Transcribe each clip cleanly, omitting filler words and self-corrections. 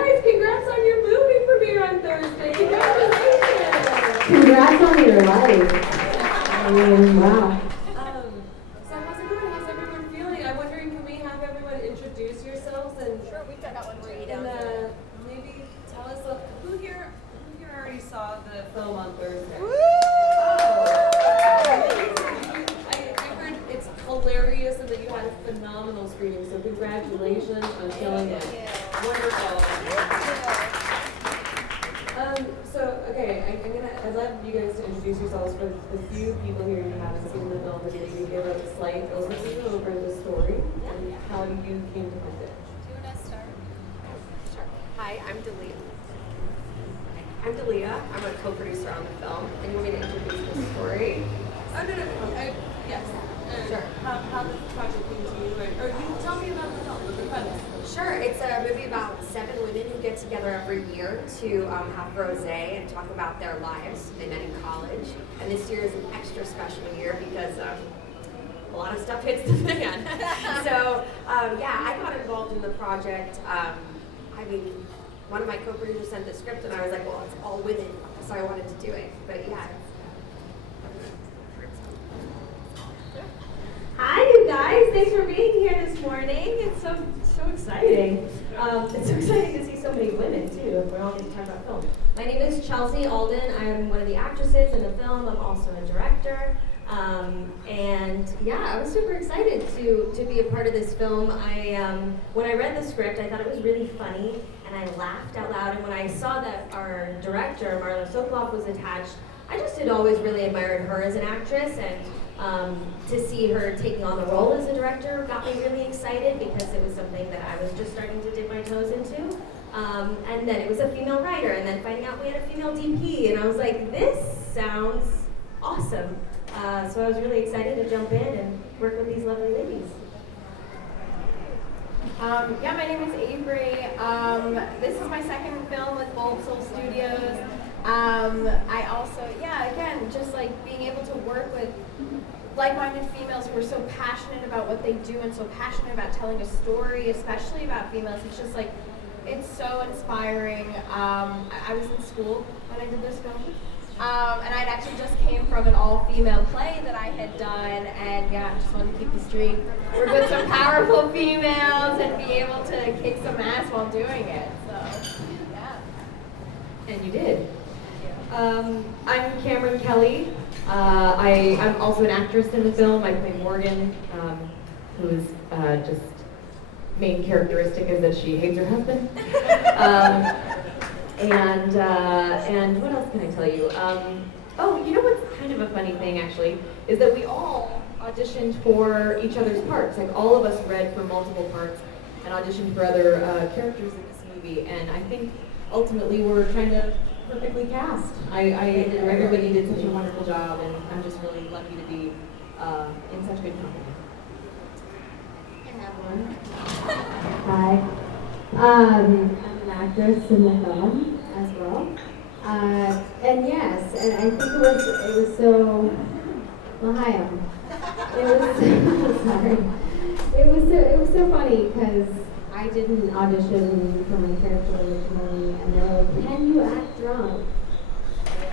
guys, congrats on your movie premiere on Thursday. Congratulations. Congrats on your life. I mean, wow. So how's everyone feeling? I'm wondering, can we have everyone introduce yourselves and Sure, we've got that one way and down there. maybe tell us who here already saw the film on Thursday? I heard it's hilarious and that you had a phenomenal screening, so congratulations on killing it. Wonderful. I'd love you guys to introduce yourselves. For the few people here who haven't seen the film, maybe you give a slight overview over the story and how you came to find it. Do you want to start? Sure. Hi, I'm Dalia. I'm a co-producer on the film. And you want me to introduce the story? Oh, no. Yes. Sure. How the project came to you, or you tell me about the film, the premise. Sure. It's a movie about 7 women who get together every year to have rosé and talk about their lives. They met in college. And this year is an extra special year because a lot of stuff hits the fan. So, I got involved in the project. One of my co-producers sent the script and I was like, well, it's all women, so I wanted to do it. But yeah. Hi, you guys. Thanks for being here this morning. It's so exciting. It's so exciting to see so many women, too. We're all going to talk about film. My name is Chelsea Alden. I'm one of the actresses in the film. I'm also a director. I was super excited to be a part of this film. When I read the script, I thought it was really funny, and I laughed out loud. And when I saw that our director, Marla Sokoloff, was attached, I just had always really admired her as an actress, and to see her taking on the role as a director got me really excited because it was something that I was just starting to dip my toes into. And then it was a female writer, and then finding out we had a female DP, and I was like, this sounds awesome. So I was really excited to jump in and work with these lovely ladies. My name is Avery. This is my second film with Bulb Soul Studios. I also, again, just like being able to work with like-minded females who are so passionate about what they do and so passionate about telling a story, especially about females. It's just like, it's so inspiring. I was in school when I did this film. And I'd actually just came from an all-female play that I had done, and I just wanted to keep the streak, work with some powerful females, and be able to kick some ass while doing it. So, yeah. And you did. I'm Cameron Kelly. I'm also an actress in the film. I play Morgan, whose just main characteristic is that she hates her husband. And what else can I tell you? You know what's kind of a funny thing, actually, is that we all auditioned for each other's parts. Like, all of us read for multiple parts and auditioned for other characters in this movie. And I think ultimately we're kind of perfectly cast. Everybody did such a wonderful job, and I'm just really lucky to be in such good company. I have one. Hi. I'm an actress in the film as well. And I think it was so, well, hi, it was, sorry. It was so funny because I didn't audition for my character originally, and they were like, can you act drunk?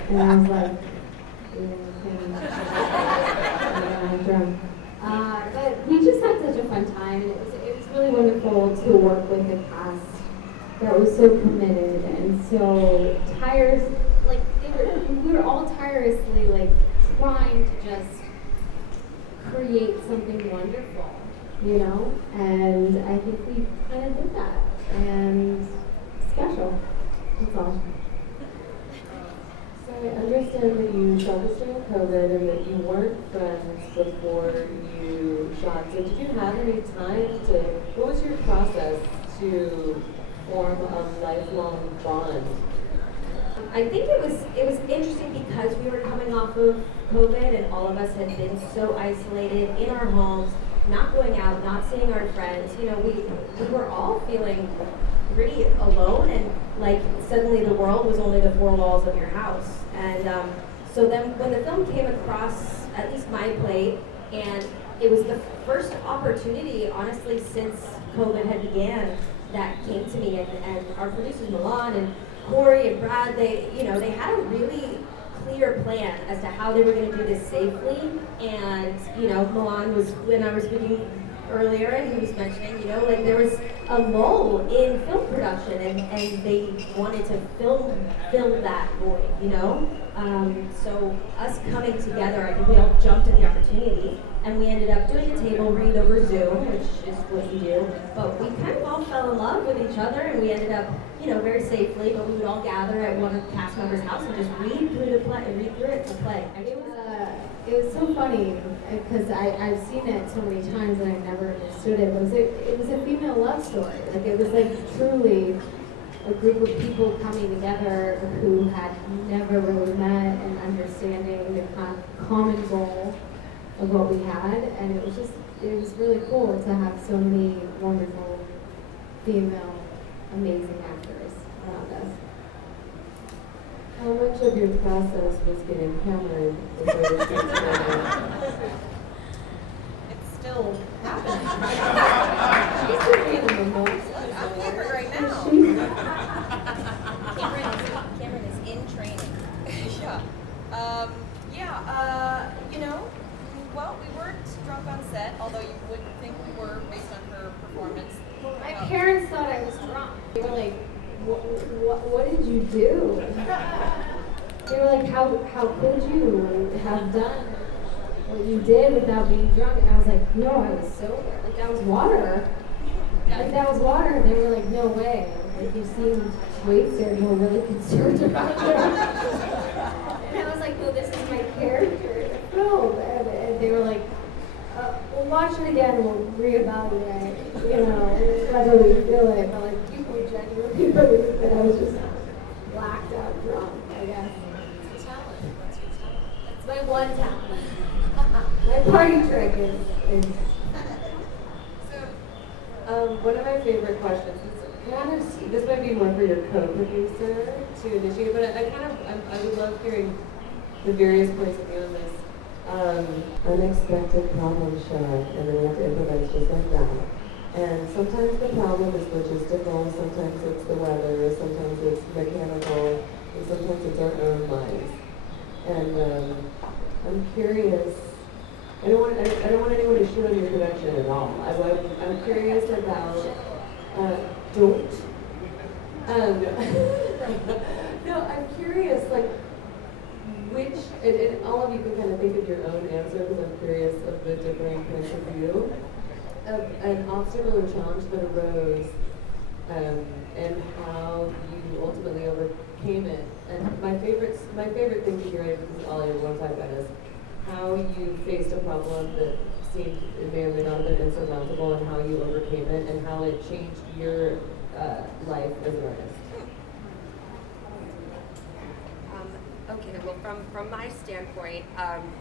And I was like, yeah, I'm drunk. But we just had such a fun time, and it was really wonderful to work with a cast that was so committed and so we were all tirelessly trying to just create something wonderful, and I think we kind of did that, and special, that's all. So I understand that you shot this during COVID and that you weren't friends before you shot. So did you have any time what was your process to form a lifelong bond? I think it was interesting because we were coming off of COVID and all of us had been so isolated in our homes, not going out, not seeing our friends. We were all feeling pretty alone, and suddenly the world was only the four walls of your house. And so then when the film came across at least my plate, and it was the first opportunity, honestly, since COVID had began, that came to me, and our producers Milan and Corey and Brad, they had a really clear plan as to how they were going to do this safely. And Milan was, when I was speaking earlier, and he was mentioning, like there was a lull in film production, and they wanted to fill that void, So us coming together, I think we all jumped at the opportunity, and we ended up doing a table read over Zoom, which is what you do. But we kind of all fell in love with each other, and we ended up, very safely. But we would all gather at one of the cast members' house and just read through the play. It was so funny because I've seen it so many times and I never understood it. It was a female love story. Like it was like truly a group of people coming together who had never really met and understanding the common goal of what we had, and it was really cool to have so many wonderful female amazing actors around us. How much of your process was getting hammered before you came together? It's still happening. She's drinking the most. I'm hammered right now. Cameron is in training. Well, we weren't drunk on set, although you wouldn't think we were based on her performance. My parents thought I was drunk. They were like, what did you do? They were like, how could you have done what you did without being drunk? And I was like, no, I was sober. Like, that was water. Like, that was water. And they were like, no way. Like, you seem wasted and we're really concerned about you. And I was like, no, this is my character. No. And they were like, we'll watch it again, we'll reevaluate, whether we feel it. But like, people genuinely believe that I was just blacked out drunk, I guess. It's a talent. That's your talent. That's my one talent. My party trick is one of my favorite questions is this might be more for your co-producer to initiate, but I would love hearing the various points of view on this. Unexpected problem shot, and then we have to improvise just like that. And sometimes the problem is logistical, sometimes it's the weather, sometimes it's mechanical, and sometimes it's our own lives. And I'm curious. I don't want anyone to shoot on your production at all. I'm curious about don't. No, I'm curious, like, which, and all of you can kind of think of your own answer, because I'm curious of the differing points of view of an obstacle or challenge that arose, and how you ultimately overcame it. And my favorite thing to hear, because all I want to talk about, is how you faced a problem that seemed it may or may not have been insurmountable, and how you overcame it, and how it changed your life as an artist. Okay, well, from my standpoint,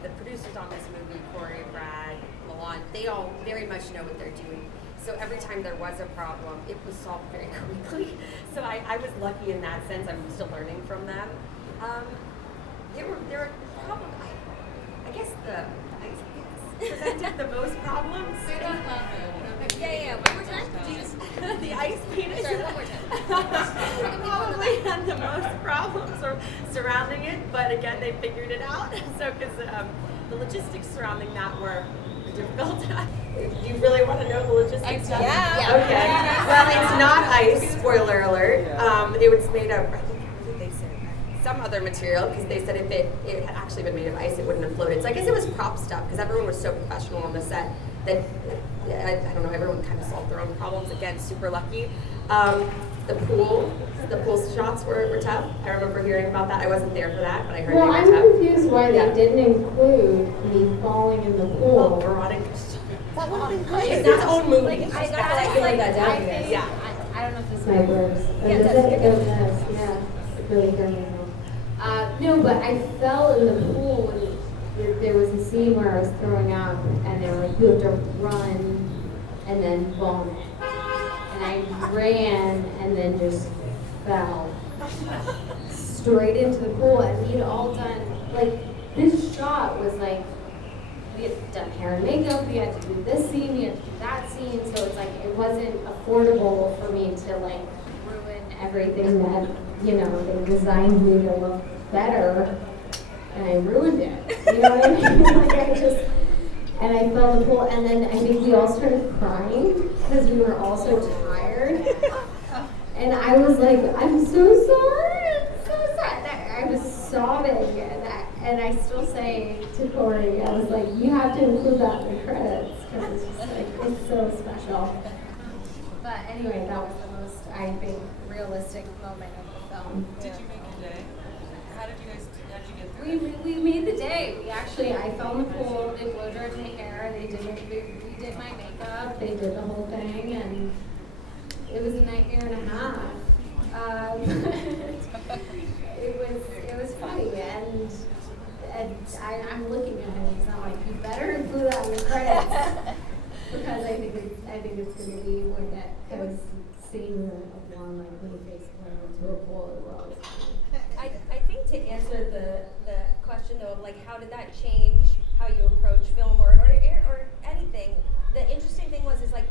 the producers on this movie, Corey, Brad, Milan, they all very much know what they're doing. So every time there was a problem, it was solved very quickly. So I was lucky in that sense. I'm still learning from them. There were problems. I guess the ice penis presented the most problems. Yeah. One more time. The ice penis. Sorry, one more time. Probably had the most problems surrounding it, but again, they figured it out. So, because the logistics surrounding that were difficult. Do you really want to know the logistics? Yeah. Okay. Well, it's not ice. Spoiler alert. It was made of, I think, what did they say? Some other material, because they said if it had actually been made of ice, it wouldn't have floated. So I guess it was prop stuff, because everyone was so professional on the set that, I don't know, everyone kind of solved their own problems. Again, super lucky. The pool shots were tough. I remember hearing about that. I wasn't there for that, but I heard they were I'm tough. confused why they didn't include me falling in the pool. Oh, Veronica. That would have been great. It's its own movie. I think, Yeah. I don't know if this My words. Yeah, that's Yeah, it really hurt me. No, but I fell in the pool when there was a scene where I was throwing up, and they were like, you have to run and then vomit. And I ran and then just fell straight into the pool. And we'd all done, like, this shot was like we had done hair and makeup, we had to do this scene, we had to do that scene, so it's like it wasn't affordable for me to like ruin everything that, you know, they designed me to look better, and I ruined it. You know what I mean? Like and I fell in the pool, and then I think we all started crying because we were all so tired. And I was like, I'm so sorry, I'm so sorry. I was sobbing, and I still say to Corey, I was like, you have to include that in the credits, because it's just like, it's so special. But anyway, that was the most, I think, realistic moment of the film. Did you make the day? How did you get through it? We made the day. I fell in the pool, they blow dried my hair, we did my makeup, they did the whole thing, and it was a nightmare and a half. It was funny, and I'm looking at him because I'm like, you better include that in the credits, because I think it's going to be worth it. Because seeing a blonde like me face plant into a pool as well is funny. I think to answer the question though of like how did that change how you approach film or anything, the interesting thing is like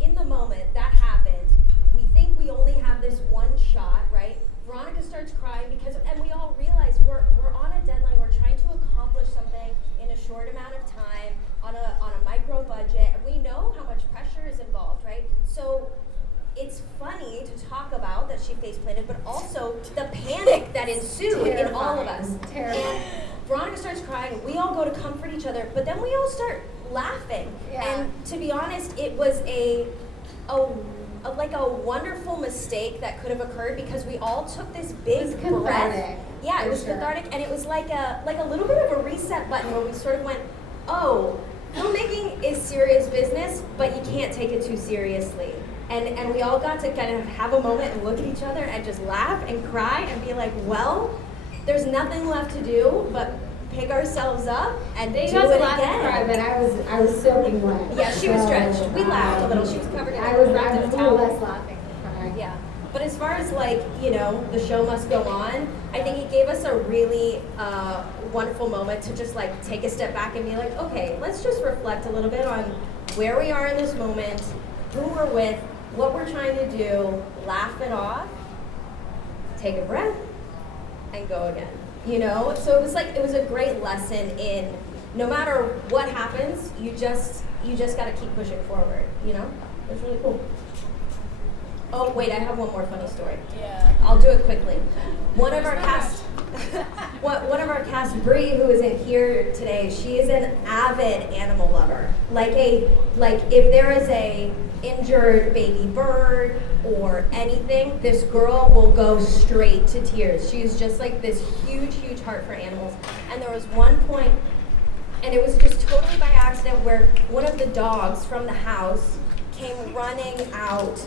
in the moment that happened, we think we only have this one shot, right? Veronica starts crying and we all realize we're on a deadline, we're trying to accomplish something in a short amount of time on a micro budget, and we know how much pressure is involved, right? So it's funny to talk about that she face planted, but also the panic that ensued in all of us. And Veronica starts crying, and we all go to comfort each other, but then we all start laughing. Yeah. And to be honest, it was a wonderful mistake that could have occurred because we all took this big breath. Yeah, it was cathartic, and it was like a little bit of a reset button where we sort of went, oh, filmmaking is serious business, but you can't take it too seriously. And we all got to kind of have a moment and look at each other and just laugh and cry and be like, well, there's nothing left to do but pick ourselves up and do it again. Cry, but I was soaking wet. Yeah, she was drenched. We laughed a little. She was covered in I was wrapped in a towel. less laughing than crying. Yeah. But as far as like, you know, the show must go on, I think it gave us a really wonderful moment to just like take a step back and be like, okay, let's just reflect a little bit on where we are in this moment, who we're with, what we're trying to do, laugh it off, take a breath, and go again. You know? So it was a great lesson in no matter what happens, you just gotta keep pushing forward, you know? It was really cool. Oh wait, I have one more funny story. Yeah. I'll do it quickly. One of our cast, Bree, who isn't here today, she is an avid animal lover. Like if there is a injured baby bird or anything, this girl will go straight to tears. She's just like this huge, huge heart for animals. And there was one point, and it was just totally by accident, where one of the dogs from the house came running out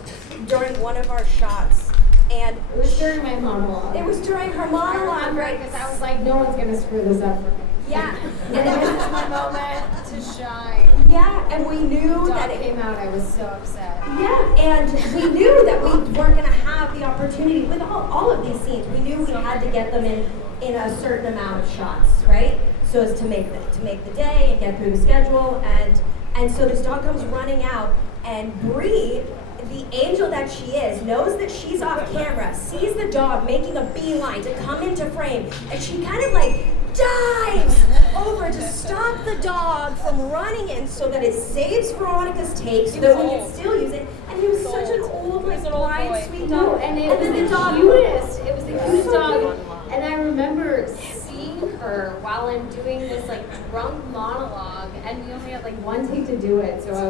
during one of our shots, and It was during my monologue. it was during her monologue, right? Because I was like, no one's gonna screw this up for me. Yeah, And this is my moment to shine. yeah, and we knew that Dog it came out, I was so upset. Yeah, and we knew that we weren't going to have the opportunity with all of these scenes. We knew we had to get them in a certain amount of shots, right? So as to make the day and get through the schedule, and so this dog comes running out, and Bree, the angel that she is, knows that she's off camera, sees the dog making a beeline to come into frame, and she kind of like dives over to stop the dog from running in so that it saves Veronica's take so that we can still use it. And he was such an old, like, blind, sweet dog. And then the dog, cutest. It was the cutest dog. And I remember seeing her while I'm doing this like drunk monologue, and we only had like one take to do it. So I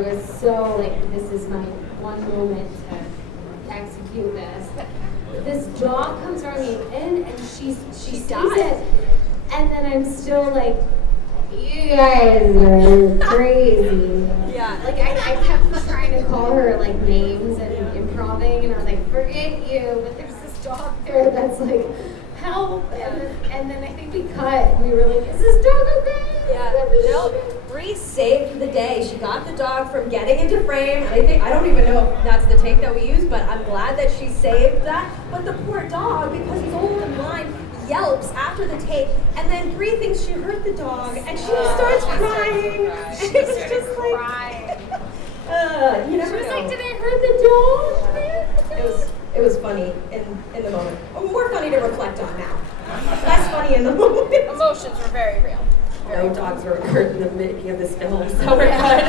was so like, this is my one moment to execute this. This dog comes running in, and she sees it. And then I'm still like, you guys are crazy. Yeah. Like I kept trying to call her like names and improving, and I was like, forget you. But there's this dog there that's like help. And then I think we cut. We were like, is this dog okay? Yeah, no, Bree saved the day. She got the dog from getting into frame. And I don't even know if that's the take that we used, but I'm glad that she saved that. But the poor dog, because he's old and blind, yelps after the take, and then Bree thinks she hurt the dog, and she starts crying. It's just like, you never She was know. like, did I hurt the dog? It was funny in the moment. More funny to reflect on now. Less funny in the moment. Emotions were very real. No dogs were hurt in the making of this film, so we're good.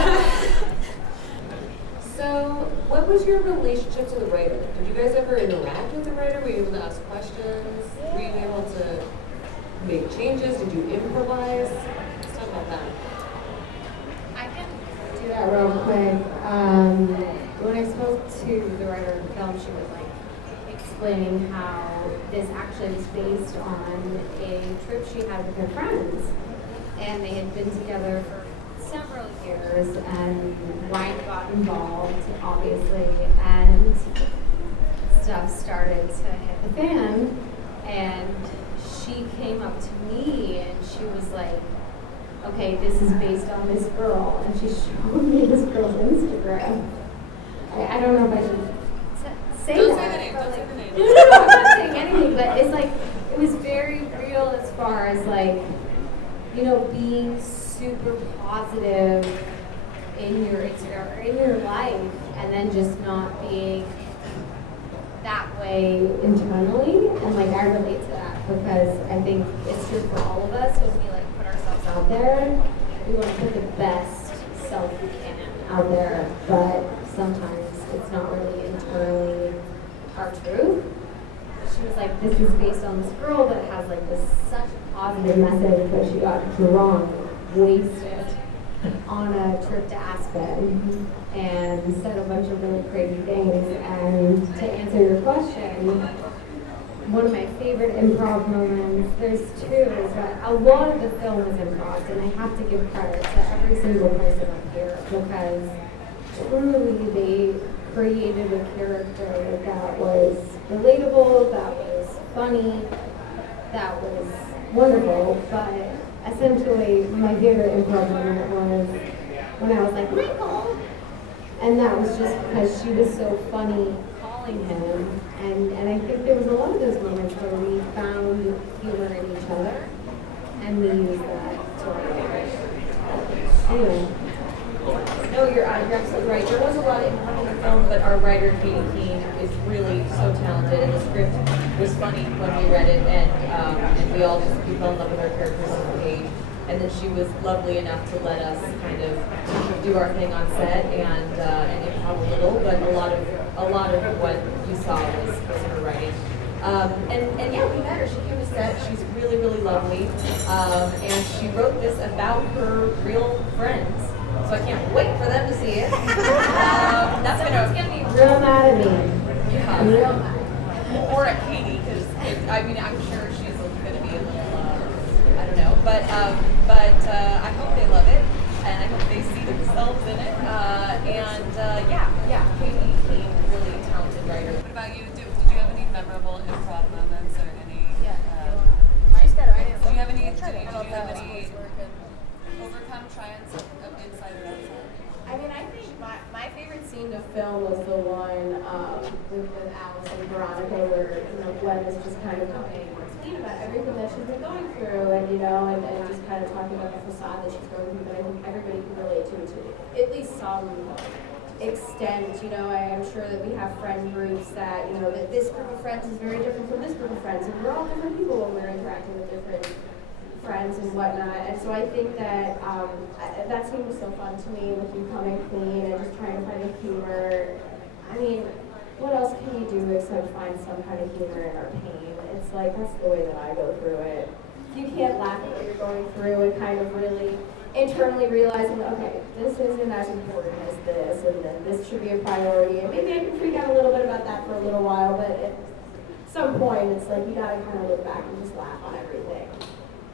So, what was your relationship to the writer? Did you guys ever interact with the writer? Were you able to ask questions? Were you able to make changes? Did you improvise? Let's talk about that. I can do that real quick. When I spoke to the writer of the film, she was like explaining how this actually was based on a trip she had with her friends. And they had been together for several years, and wine got involved, obviously, and stuff started to hit the fan. And she came up to me and she was like, okay, this is based on this girl. And she showed me this girl's Instagram. I don't know if I should say Don't that. say the name, don't say the name. No, I'm not saying anything, but it's like, it was very real as far as like, you know, being super positive in your Instagram or in your life, and then just not being that way internally. And like, I relate to that because I think it's true for all of us when we like put ourselves out there. We want to put the best self we can out there, but sometimes it's not really internally our truth. She was like, this is based on this girl that has like this such a positive message, but she got drunk, wasted on a trip to Aspen and said a bunch of really crazy things. And to answer your question, one of my favorite improv moments, there's two, but a lot of the film is improv, and I have to give credit to every single person up here because truly they created a character that was relatable, that was funny, that was wonderful. But essentially, my favorite improv moment was when I was like, Michael! And that was just because she was so funny calling him. And I think there was a lot of those moments where we found humor in each other, and we used that to our advantage. Anyway. No, you're absolutely right. There was a lot of improv in the film, but our writer, Katie Keene, is really so talented, and the script was funny when we read it, and we all just fell in love with our characters on the page. And then she was lovely enough to let us kind of do our thing on set and improv a little, but a lot of what you saw was her writing. And yeah, we met her. She came to set. She's really, really lovely, and she wrote this about her real friends. So I can't wait for them to see it. That's Someone's gonna be real mad at me. yeah. Real mad. Or at Katie, because I mean, I'm sure she's going to be a little, I don't know, but I hope they love it, and I hope they see themselves in it. Yeah, Katie Keene, really talented writer. What about you? Did you have any memorable improv moments or any? She's got it. Did you have any? Did you have any overcome triumphs of inside or outside? I mean, I think my favorite scene to film was the one with Alice and Veronica, where Gwen is just kind of talking about everything that she's been going through, and and just kind of talking about the facade that she's going through. But I think everybody can relate to at least some extent. I'm sure that we have friend groups that that this group of friends is very different from this group of friends, and we're all different people when we're interacting with different friends and whatnot. And so I think that that scene was so fun to me, with you coming clean and just trying to find a humor. I mean, what else can you do except find some kind of humor in our pain? It's like, that's the way that I go through it. You can't laugh at what you're going through and kind of really internally realizing, okay, this isn't as important as this, and then this should be a priority. And maybe I can freak out a little bit about that for a little while, but at some point, it's like you gotta kind of look back and just laugh on everything.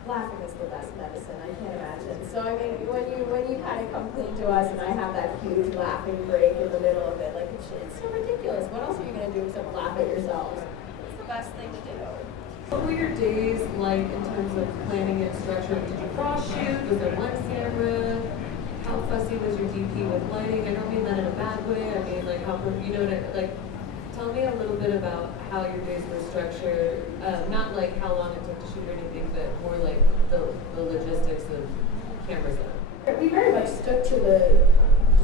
Laughing is the best medicine, I can't imagine. So I mean, when you kind of come clean to us and I have that huge laughing break in the middle of it, like it's so ridiculous. What else are you gonna do except laugh at yourselves? What's the best thing to do? What were your days like in terms of planning and structure? Did you cross shoot? Was there one camera? How fussy was your DP with lighting? I don't mean that in a bad way. I mean like how, you know, like tell me a little bit about how your days were structured. Not like how long it took to shoot or anything, but more like the logistics of cameras in. We very much stuck to the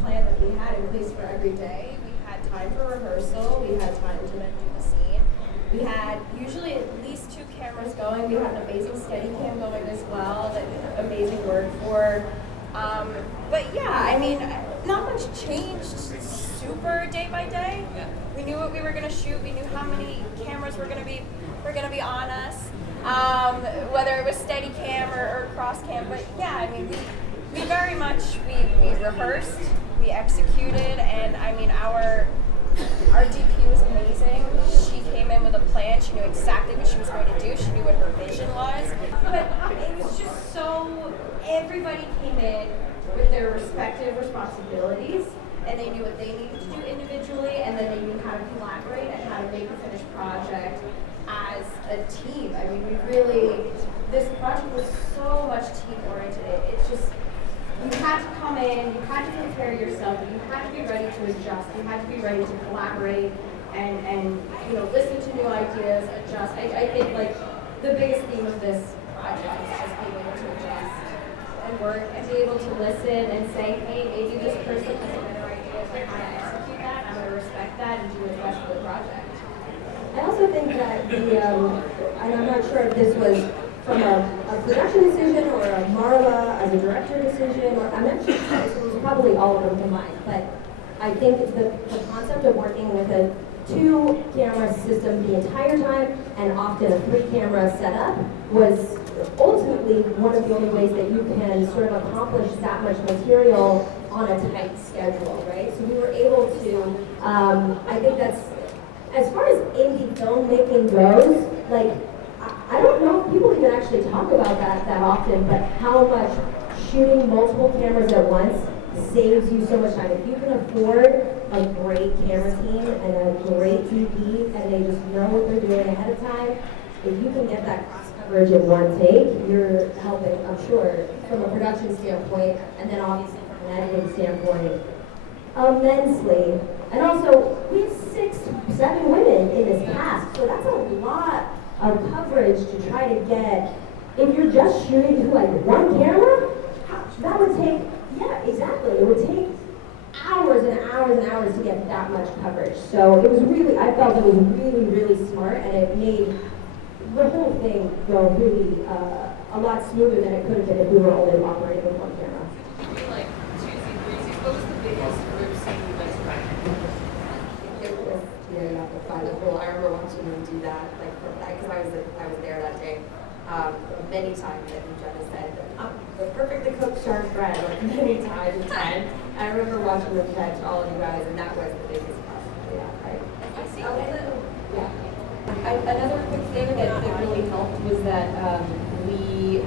plan that we had in place for every day. We had time for rehearsal. We had time to then do the scene. We had usually at least 2 cameras going. We had an amazing Steadicam going as well that we did amazing work for. But yeah, I mean, not much changed super day by day. Yeah. We knew what we were going to shoot. We knew how many cameras were going to be on us, whether it was Steadicam or cross cam. But yeah, I mean, we very much we rehearsed, we executed, and I mean our DP was amazing. She came in with a plan. She knew exactly what she was going to do. She knew what her vision was. But it was just so everybody came in with their respective responsibilities, and they knew what they needed to do individually, and then they knew how to collaborate and how to make a finished project as a team. I mean, this project was so much team oriented. It's just, you had to come in, you had to prepare yourself, you had to be ready to adjust, you had to be ready to collaborate and you know, listen to new ideas, adjust. I think like the biggest theme of this project is just being able to adjust and work and be able to listen and say, hey, maybe this person has a better idea of how to execute that. I'm going to respect that and do what's best for the project. I also think that and I'm not sure if this was from a production decision or a Marla as a director decision, or I'm not sure, it was probably all of them combined, but I think the concept of working with a 2-camera system the entire time and often a 3-camera setup was ultimately one of the only ways that you can sort of accomplish that much material on a tight schedule, right? So we were able to, I think that's, as far as indie filmmaking goes, like, I don't know if people even actually talk about that often, but how much shooting multiple cameras at once saves you so much time. If you can afford a great camera team and a great DP, and they just know what they're doing ahead of time, if you can get that cross coverage in one take, you're helping, I'm sure, from a production standpoint, and then obviously from an editing standpoint, immensely. And also, we have 6, 7 women in this cast, so that's a lot of coverage to try to get. If you're just shooting through like 1 camera, that would take, yeah, exactly. It would take hours and hours and hours to get that much coverage. So it was really, I felt it was really, really smart, and it made the whole thing go really a lot smoother than it could have been if we were only operating with 1 camera. Like 2 scenes, 3 scenes. What was the biggest group scene you guys tried? It was tearing up the final. I remember watching them do that, like, because I was there that day. Many times, I think Jenna said, the perfectly cooked sharp bread, like many times in time. I remember watching them catch all of you guys, and that was the biggest problem. Yeah, right. I see. Yeah. Another quick thing that really helped was that we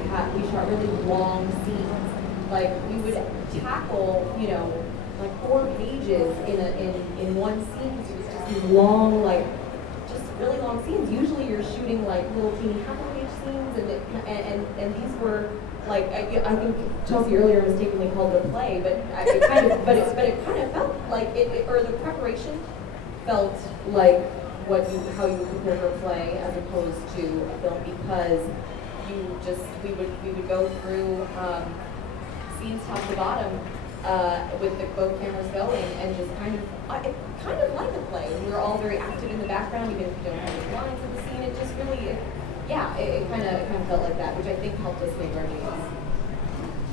shot really long scenes. Like we would tackle, you know, like 4 pages in one scene. So it was just these long, like just really long scenes. Usually you're shooting like little teeny half-page scenes, and these were like I think Chelsea earlier mistakenly called it a play, but it kind of felt like it or the preparation felt like how you prepare for a play as opposed to a film, because we would go through scenes top to bottom with both cameras going, and just kind of like a play. We were all very active in the background, even if you don't have any lines in the scene. It just really, it kind of felt like that, which I think helped us make our needs.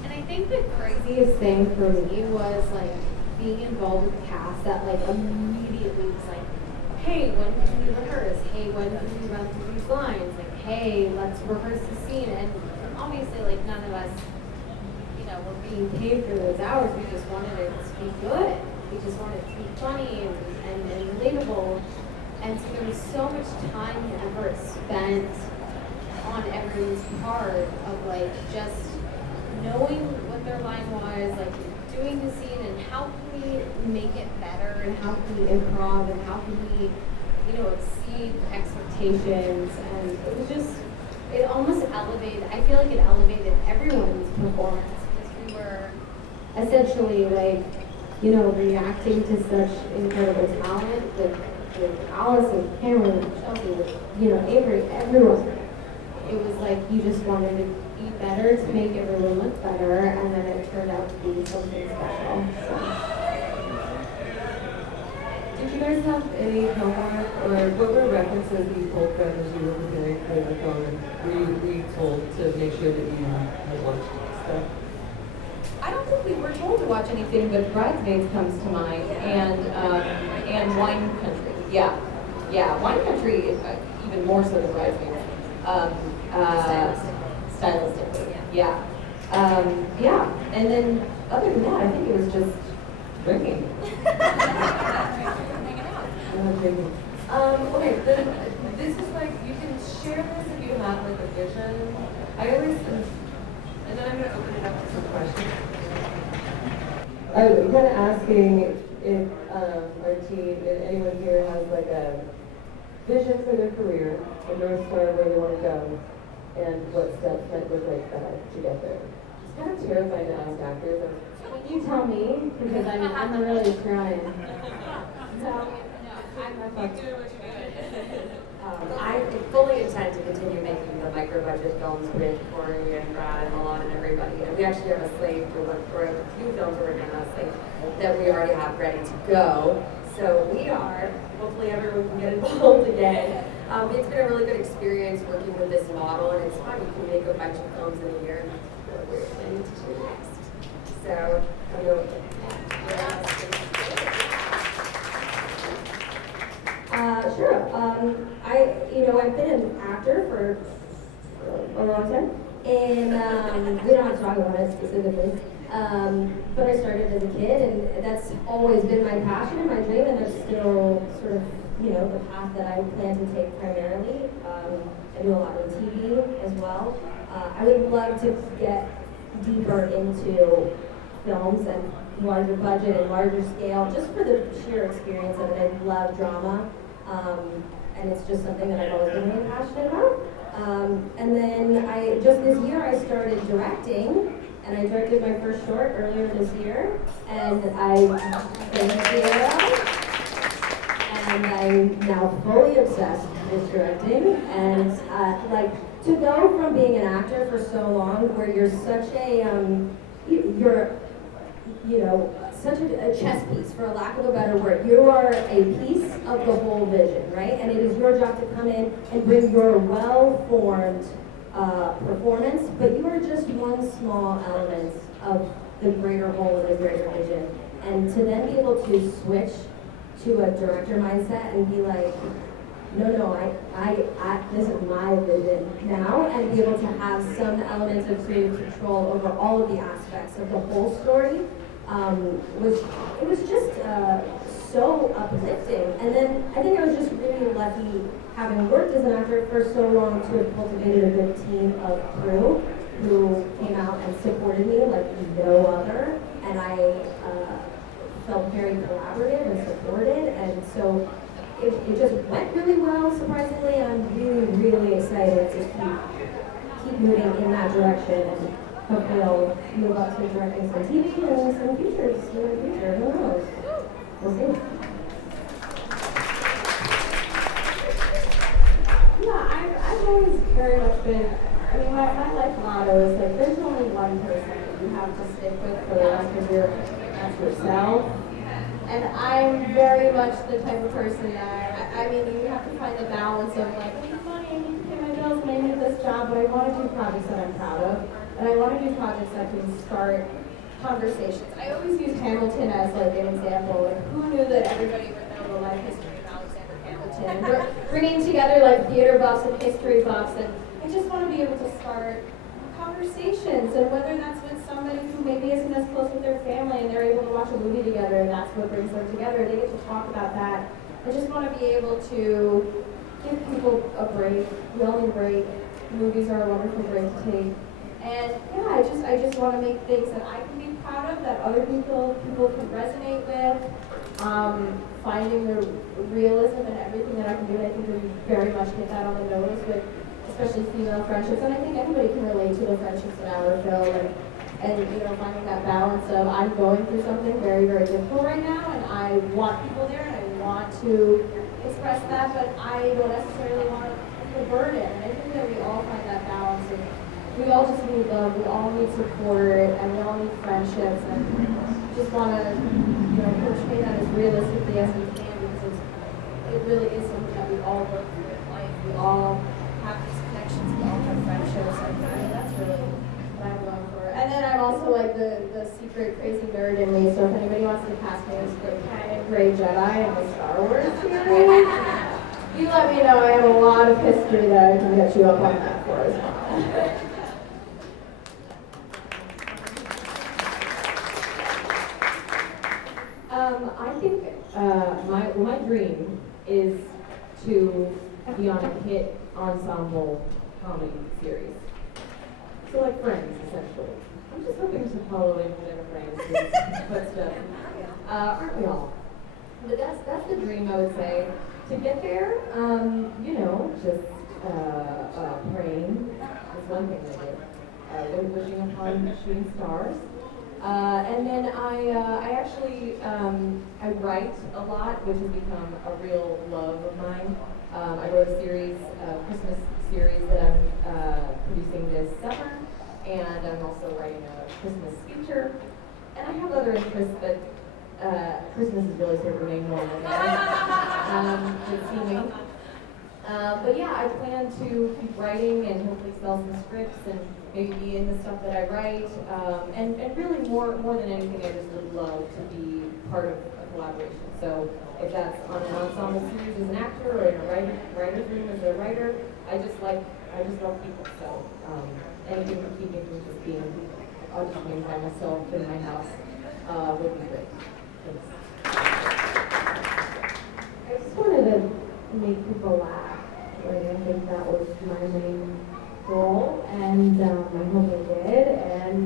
And I think the craziest thing for me was like being involved with the cast that like immediately was like, hey, when can we rehearse? Hey, when can we run through these lines? Like, hey, let's rehearse the scene. And obviously, like, none of us, you know, were being paid for those hours. We just wanted it to be good. We just wanted it to be funny and relatable. And so there was so much time and effort spent on everyone's part of, like, just knowing what their line was, like, doing the scene and how can we make it better and how can we improv and how can we exceed expectations, and it was just, it almost elevated, I feel like it elevated everyone's performance, because we were essentially like, reacting to such incredible talent with Allison, Cameron, Chelsea, with, Avery, everyone. It was like you just wanted to be better to make everyone look better, and then it turned out to be something special. So. Did you guys have any homework, or what were references that you pulled from as you were preparing for the film? Were you told to make sure that you had watched stuff? I don't think we were told to watch anything, but Bridesmaids comes to mind, and Wine Country. Yeah, Wine Country, even more so than Bridesmaids. Stylistically. Yeah. And then other than that, I think it was just drinking. Okay, then this is like, you can share this if you have like a vision. I always, and then I'm going to open it up to some questions. I'm kind of asking if our team, if anyone here has like a vision for their career, a North Star where they want to go, and what steps might look like that to get there. It's kind of terrifying to ask actors. You tell me, because I'm really trying. So, I fully intend to continue making the micro-budget films with Corey and Brad and Milan and everybody. And we actually have a slate for a few films we're working on a slate that we already have ready to go. So we are, hopefully everyone can get involved again. It's been a really good experience working with this model, and it's fun. You can make a bunch of films in a year, and that's what we're planning to do next. So, I don't know. Sure. I've been an actor for a long time, and we don't have to talk about it specifically. But I started as a kid, and that's always been my passion and my dream, and that's still sort of, the path that I plan to take primarily. I do a lot of TV as well. I would love to get deeper into films and larger budget and larger scale, just for the sheer experience of it. I love drama, and it's just something that I've always been really passionate about. And then just this year I started directing, and I directed my first short earlier this year, and thank you. And I'm now fully obsessed with directing, and to go from being an actor for so long, where you're such such a chess piece, for a lack of a better word. You are a piece of the whole vision, right? And it is your job to come in and bring your well-formed performance, but you are just one small element of the greater whole and the greater vision. And to then be able to switch to a director mindset and be like, no, I this is my vision now, and be able to have some elements of creative control over all of the aspects of the whole story, was just so uplifting. And then I think I was just really lucky, having worked as an actor for so long, to have cultivated a good team of crew who came out and supported me like no other, and I felt very collaborative and supported, and so it just went really well, surprisingly, and I'm really, really excited to keep moving in that direction, and hopefully I'll move up to directing some TV and some features in the future. Who knows? We'll see. Yeah, I've always very much been, my life motto is like, there's only one person that you have to stick with for the rest of your life. That's yourself. And I'm very much the type of person that, you have to find the balance of like, I need money, I need to pay my bills, and I need this job, but I want to do projects that I'm proud of. And I want to do projects that can start conversations. I always use Hamilton as like an example. Like, who knew that everybody would know the life history of Alexander Hamilton? And we're bringing together like theater buffs and history buffs, and I just want to be able to start conversations, and whether that's with somebody who maybe isn't as close with their family and they're able to watch a movie together and that's what brings them together, they get to talk about that. I just want to be able to give people a break. We all need a break. Movies are a wonderful break to take. And yeah, I just want to make things that I can be proud of, that other people can resonate with, finding the realism in everything that I can do. And I think we very much hit that on the nose with especially female friendships. And I think anybody can relate to the friendships in our film and you know, finding that balance of I'm going through something very, very difficult right now and I want people there and I want to express that, but I don't necessarily want to be a burden. And I think that we all find that balance and we all just need love, we all need support, and we all need friendships, and just want to, you know, portray that as realistically as we can, because it really is something that we all go through in life. We all have these connections, we all have friendships, and I mean, that's really what I'm going for. And then I'm also like the secret crazy nerd in me, so if anybody wants to cast me as the canon Grey Jedi in the Star Wars series, you let me know. I have a lot of history that I can get you up on that for as well. I think my dream is to be on a hit ensemble comedy series. So like Friends, essentially. I'm just hoping to follow in whatever Friends footsteps. Aren't we all? But that's the dream, I would say. To get there, you know, just praying is one thing I did. Wishing upon shooting stars. And then I actually I write a lot, which has become a real love of mine. I wrote a series, Christmas series that I'm producing this summer, and I'm also writing a Christmas feature. And I have other interests, but Christmas is really sort of the main one. With seeming. But yeah, I plan to keep writing and hopefully sell some scripts and maybe be in the stuff that I write. And really more than anything, I just would love to be part of a collaboration. So if that's on an ensemble series as an actor or in a writer's room as a writer, I just love people. So anything to keep me from just being auditioning by myself in my house would be great. I just wanted to make people laugh. Like, I think that was my main goal, and I hope I did. And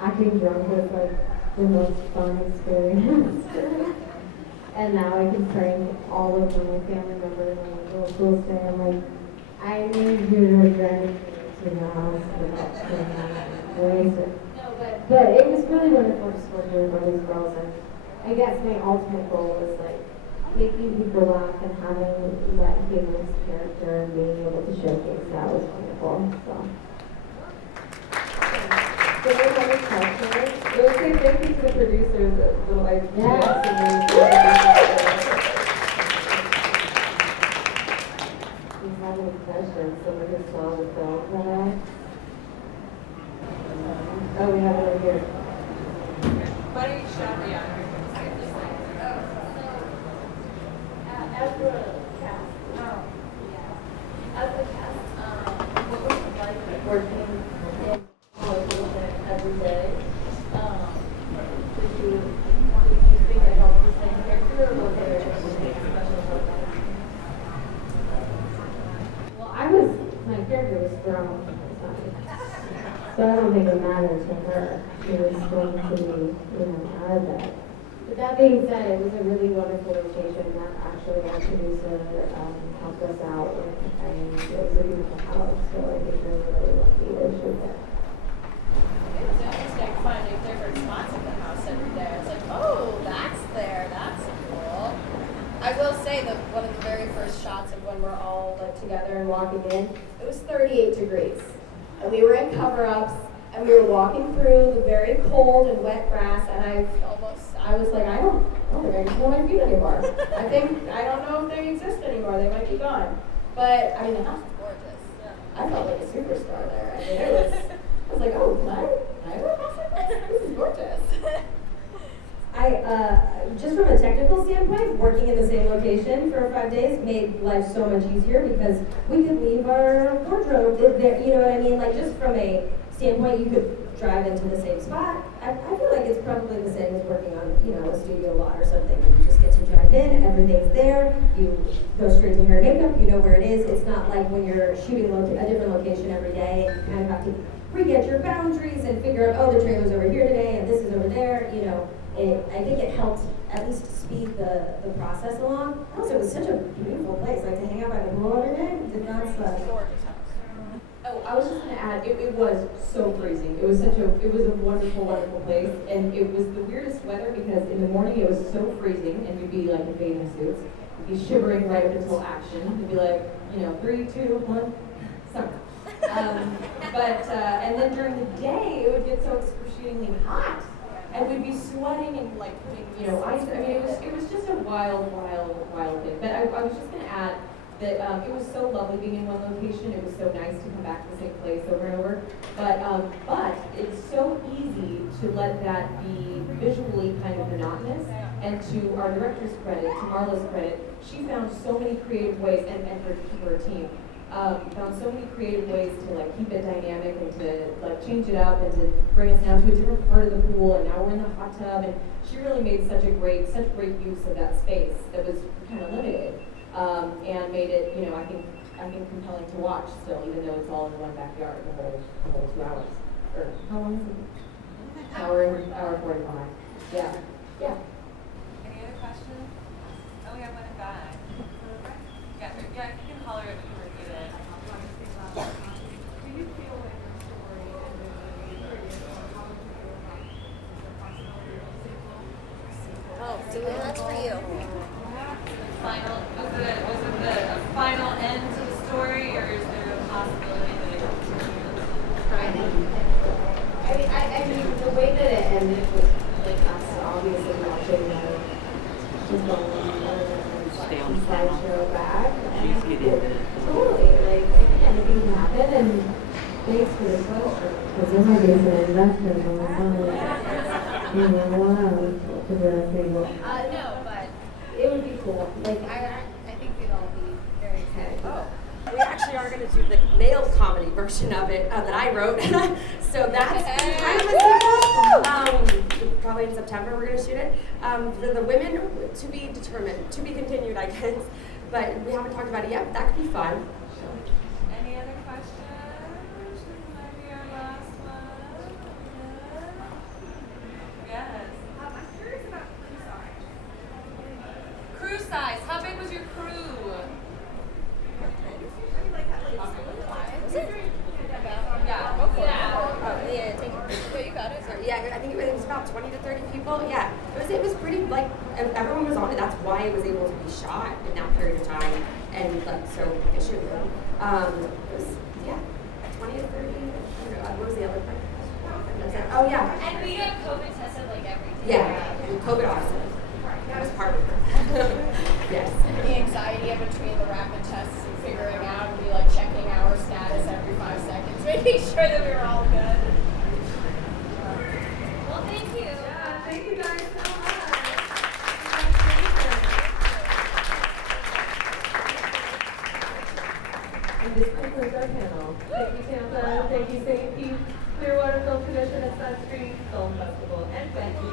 acting drunk was like the most fun experience. And now I can prank all of my family members on a little school day. I'm like, I need you to drink to the house without wasted. No, but it was really wonderful just working with all these girls, and I guess my ultimate goal was like making people laugh and having that humorous character and being able to showcase that was wonderful. So. So we have a question. It was say thank you to the producers of Little Ice Cream. Do you have any questions? Someone who saw the film today? Oh, we have it over here. Why don't you shout me out? As the cast, what was it like working in television every day? Did you think it helped the same character, or was there anything special about that? Well, my character was strong at the time, so I don't think it mattered to her. She was going to be, out of that. But that being said, it was a really wonderful location that actually our producer helped us out with, and it was a beautiful house, so I think we were really lucky to shoot there. It was interesting finding different spots in the house every day. It's like, oh, that's there, that's cool. I will say that one of the very first shots of when we're all like together and walking in, it was 38 degrees. And we were in cover-ups, and we were walking through the very cold and wet grass, and I was like, I don't think I can feel my feet anymore. I don't know if they exist anymore. They might be gone. But, I mean, the house was gorgeous. Yeah. I felt like a superstar there. I mean, I was like, oh, can I have a house like this? This is gorgeous. Just from a technical standpoint, working in the same location for 5 days made life so much easier because we could leave our wardrobe there, you know what I mean? Like, just from a standpoint, you could drive into the same spot. I feel like it's probably the same as working on, a studio lot or something. You just get to drive in, everything's there, you go straight to hair and makeup, you know where it is. It's not like when you're shooting a different location every day, and you kind of have to pre-get your boundaries and figure out, oh, the trailer's over here today, and this is over there, I think it helped at least speed the process along. Also, it was such a beautiful place, like to hang out by the pool every day. Did not Gorgeous house. Oh, I was just gonna add, it was so freezing. It was a wonderful, wonderful place, and it was the weirdest weather because in the morning it was so freezing, and you'd be like in bathing suits, you'd be shivering right up until action. You'd be like, 3, 2, 1, summer. And then during the day it would get so excruciatingly hot, and we'd be sweating and like putting, ice. I mean, it was just a wild, wild, wild thing. But I was just gonna add that it was so lovely being in one location. It was so nice to come back to the same place over and over. But it's so easy to let that be visually kind of monotonous. And to our director's credit, to Marla's credit, she found so many creative ways, and her team, found so many creative ways to like keep it dynamic and to like change it up and to bring us down to a different part of the pool. And now we're in the hot tub, and she really made such great use of that space that was kind of limited. And made it, I think compelling to watch still, even though it's all in one backyard the whole 2 hours. Or how long is it? Hour 45. Yeah. Any other questions? Oh, we have one in back. Yeah, if you can holler if you repeat it. Do you feel like your story and the period, or how would you feel about the possibility of a sequel? Oh, so that's for you. Was it a final end to the story, or is there a possibility that it continues? I mean, the way that it ended with like us obviously watching the slideshow back. Totally, like anything can happen, and thanks for the question. Because this might be an investment on No, but it would be cool. Like I think we'd all be very excited. We actually are going to do the male comedy version of it that I wrote. So that's kind of a sequel. Probably in September we're going to shoot it. For the women, to be determined, to be continued, I guess. But we haven't talked about it yet, but that could be fun. Any other questions? This might be our last one. Yes. I'm curious about crew size. Crew size. How big was your crew? Was it? Yeah. Oh, yeah, take it. So you got it. Sorry, yeah, I think it was about 20 to 30 people. Yeah, it was pretty, like, everyone was on it. That's why it was able to be shot in that period of time and, like, so efficiently. It was, 20 to 30. What was the other part? Oh, yeah. And we got COVID tested like every day. Yeah, COVID also. That was part of it. Yes. The anxiety in between the rapid tests and figuring out and be like checking our status every 5 seconds, making sure that we were all good. Well, thank you. thank you guys so much. And this concludes our panel. Thank you, Tampa. Thank you, St. Pete, Clearwater Film Commission, and Sunscreen Film Festival. And thank you.